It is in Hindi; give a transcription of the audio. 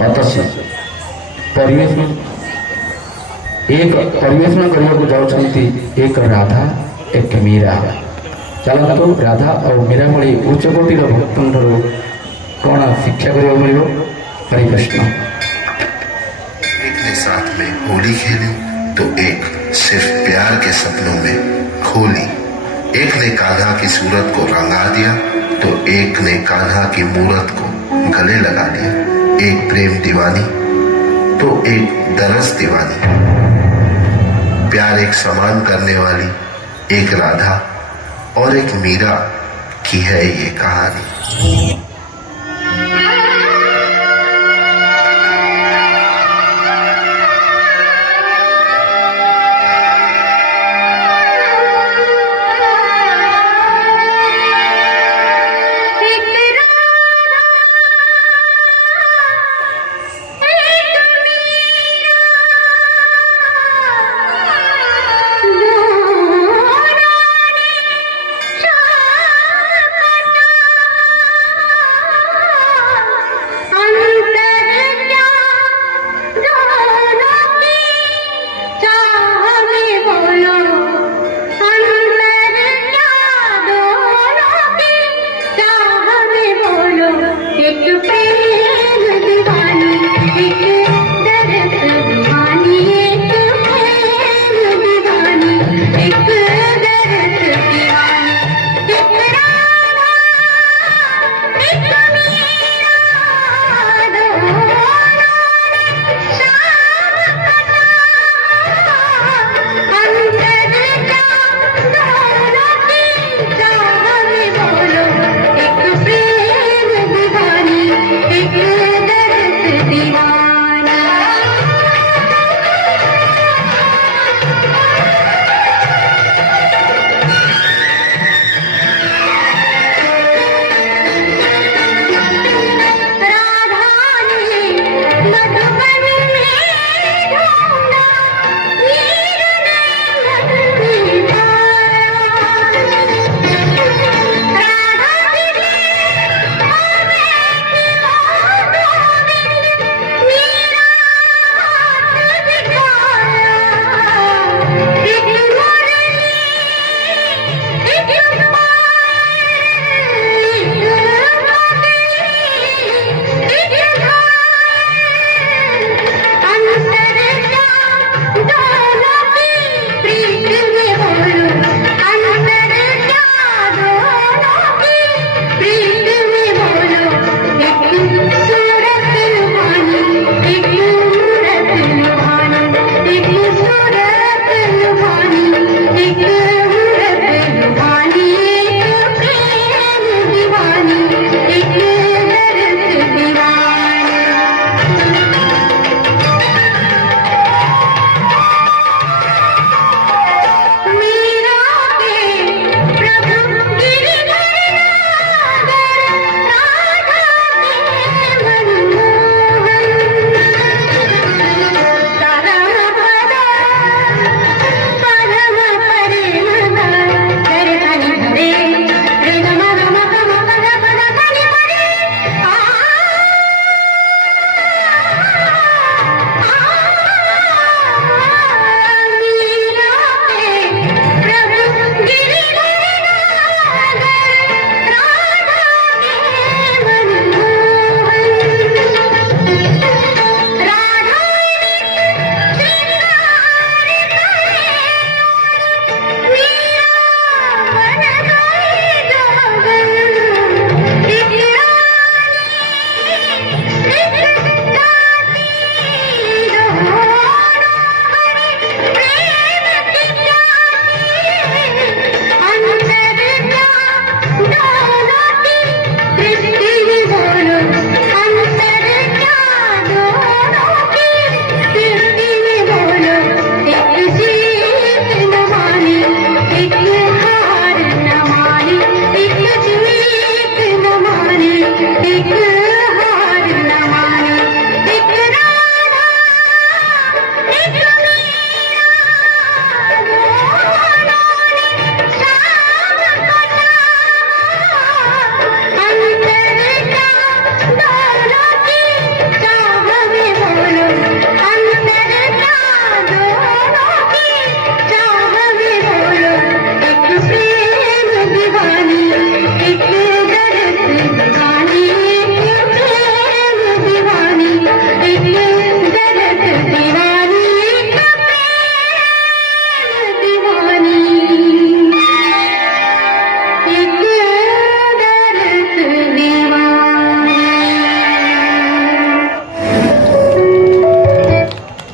अतसी परिवेश में एक परिवेशन करने को जाऊँगी एक राधा एक मीरा चलतु राधा और मीरा भली उच्चकोटीर भक्तों कौन शिक्षा करने मिलो। हरे कृष्ण। एक ने साथ में होली खेली तो एक सिर्फ प्यार के सपनों में खोली। एक ने कान्हा की सूरत को रंगा दिया तो एक ने कान्हा की मूरत को गले लगा लिया। एक प्रेम दीवानी तो एक दरस दीवानी। प्यार एक समान करने वाली एक राधा और एक मीरा की है ये कहानी।